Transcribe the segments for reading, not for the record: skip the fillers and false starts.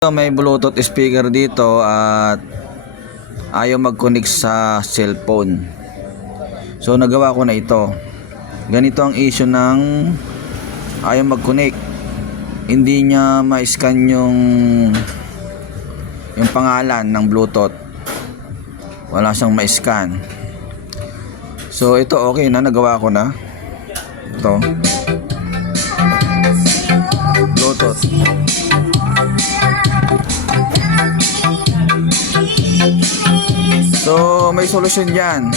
May Bluetooth speaker dito at ayaw mag-connect sa cellphone. So nagawa ko na ito. Ganito ang issue ng ayaw mag-connect. Hindi niya ma-scan yung pangalan ng Bluetooth. Wala siyang ma-scan. So ito okay na, nagawa ko na. Ito. Bluetooth. So may solusyon dyan.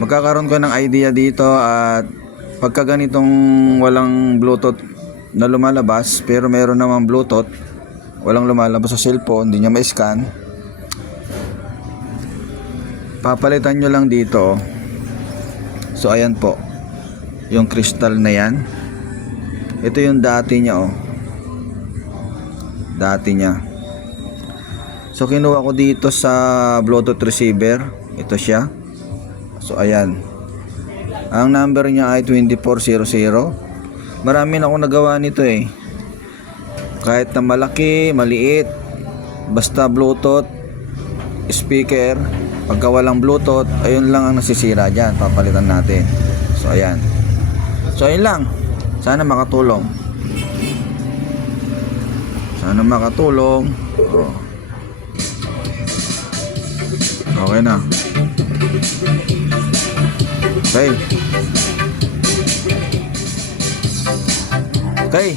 Magkakaroon ka ng idea dito at pagka ganitong walang Bluetooth na lumalabas pero meron naman Bluetooth, walang lumalabas sa cellphone, hindi niya ma-scan, papalitan nyo lang dito. So ayan po, yung crystal na yan, ito yung dati niya, dati niya. So kinuha ko dito sa Bluetooth receiver, ito siya. So ayan, ang number niya ay 2400. Marami na akong nagawa nito kahit na malaki, maliit, basta Bluetooth speaker. Pagka walang Bluetooth, ayun lang ang nasisira dyan, papalitan natin. So ayan, so ayun lang. Sana makatulong. Okay na. Okay.